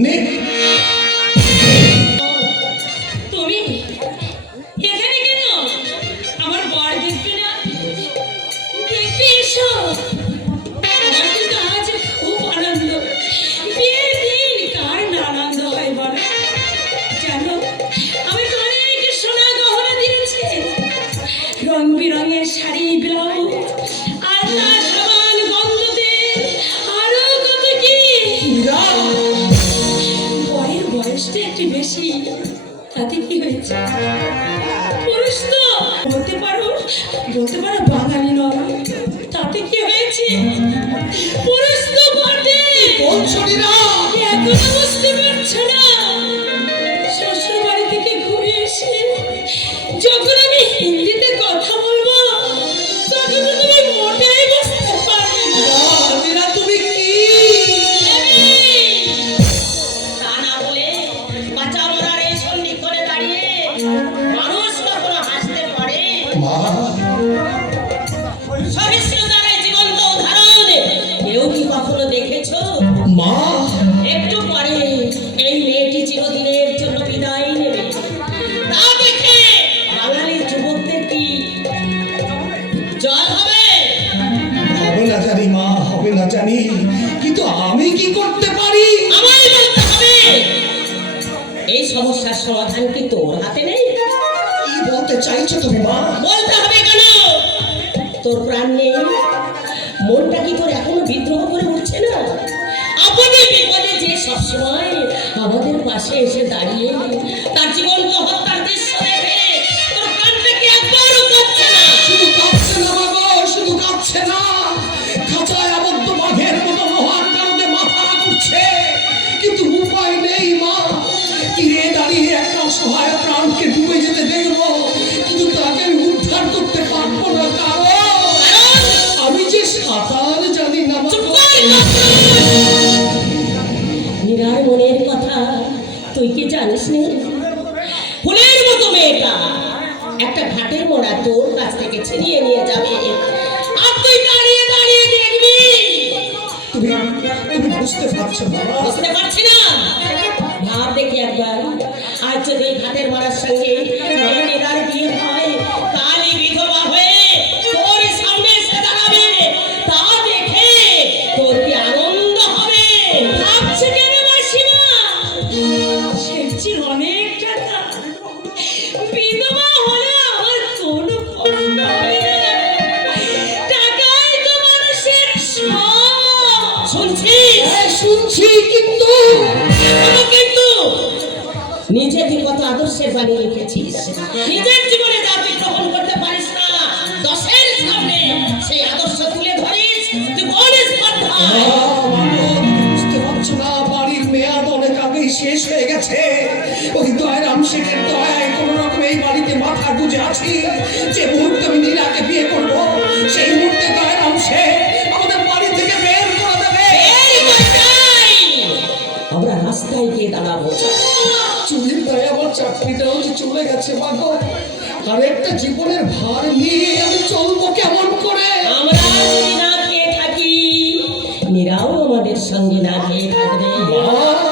নে তুমি এখানে কেন? আমার বর দেখবে না? দেখবে এসো। আমার কিন্তু আজ খুব আনন্দ। বিয়ের দিন কার না আনন্দ হয় বলো? জানো আমি অনেক সোনা গহনা দিয়েছি, রং বেরঙের শাড়ি, ব্লাউজ, আলতা, সাবান, গন্ধ তেল, আরো কত কি। বরের বয়সটা একটু বেশি, তাতে কি হয়েছে? পুরুষ তো বলতে পারো বাঙালি নয়, তাতে কি হয়েছে? পুরুষ তো বটে। এখনো বুঝতে পারছো না? শ্বশুর বাড়ি থেকে ঘুরে এসে যখন আমি হিন্দিতে কথা বলবো তখন তো তুমি মোটেই বুঝতে পারবে না। তুমি কি তা না বলে বাঁচা মরার এই সন্ধিক্ষণে দাঁড়িয়ে মানুষ কখনো হাসতে পারে? মা? সহিষ্ণুতার এই জীবন্ত উদাহরণ কেউ কি কখনো দেখেছো? মা একটু পরে এই মেয়েটি চিরদিনের জন্য বিদায় নেবে। তা দেখে বাঙালির যুবকদের কি জল হবে? হবে না জানি মা, হবে না জানি, কিন্তু আমি কি করতে পারি? আমায় বলতে হবে। এই সমস্যার সমাধান কি তোর হাতে নেই? কি বলতে চাইছো তুমি মা? বলতে হবে কেন? তোর প্রাণ নেই? মনটা কি তোর এখনো বিদ্রোহ করে উঠছে না? আপনি বিপদে যে সবসময় আমাদের পাশে এসে দাঁড়িয়ে তার জীবন্ত হত্যার দৃশ্য দেখে তোর প্রাণটা কি একবারও কাঁপছে না? শুধু কাঁপছে না মা গো, শুধু কাঁপছে না, খাঁচায় আবদ্ধ বাঘের মতো লোহার কারণে মাথা ঘুরছে, কিন্তু উপায় নেই মা। তীরে দাঁড়িয়ে একটা অসহায় প্রাণকে ডুবে যেতে দেখবো, কিন্তু তাকে আমি উদ্ধার করতে পারবো না, কারণ আমি যে সাঁতার জানি না মা। চুপ কর! মীরার মনের কথা তুই কি জানিস না? ফুলের মতো মেয়েটা একটা ঘাটের মোড়া তোর কাছ থেকে ছিনিয়ে নিয়ে যাবে, আর তুই দাঁড়িয়ে দাঁড়িয়ে দেখবি। তুমি তুমি বুঝতে পারছো না মা? বুঝতে পারছি না? ভাব দেখি একবার, আজ যদি এই ঘাটের মোড়ার সঙ্গে এই মীরার বিয়ে হয়, কালই বিধবা হয়ে তোর সামনে এসে দাঁড়াবে, তা দেখে তোর কি আনন্দ হবে? ভাবছে কেন মাসিমা? সেচির অনেক টাকা, বিধবা হলে আমার কোনো কষ্ট হবে না। টাকাই তো মানুষের সব। শুনছিস? হ্যাঁ, শুনছি, কিন্তু কিন্তু নিজে তুই কত আদর্শের বাণী লিখেছিস, নিজের জীবনে যা তুই গ্রহণ করতে পারিস না, দশের সামনে সেই আদর্শ তুলে ধরিস, তুই বলিস কথায়। বুঝতে পারছো না? বাড়ির মেয়াদ অনেক আগেই শেষ হয়ে গেছে। ওই দয়ারাম শেঠের দয়ায় কোনো রকম এই বাড়িতে মাথা গুঁজে আছি। যে মুহূর্তে আমি নীলাকে বিয়ে করবো, সেই মুহূর্তে দয়ারাম শেঠ আমাদের বাড়ি থেকে বের করে দেবে। এই কথাই আমরা রাস্তায় গিয়ে দাঁড়াবো। চুরির দায়ে আমার চাকরিটাও যে চলে গেছে মা গো। আর একটা জীবনের ভার নিয়ে আমি চলবো কেমন করে? আমরা যদি না খেয়ে থাকি, মীরাও আমাদের সঙ্গে না খেয়ে থাকবে। মা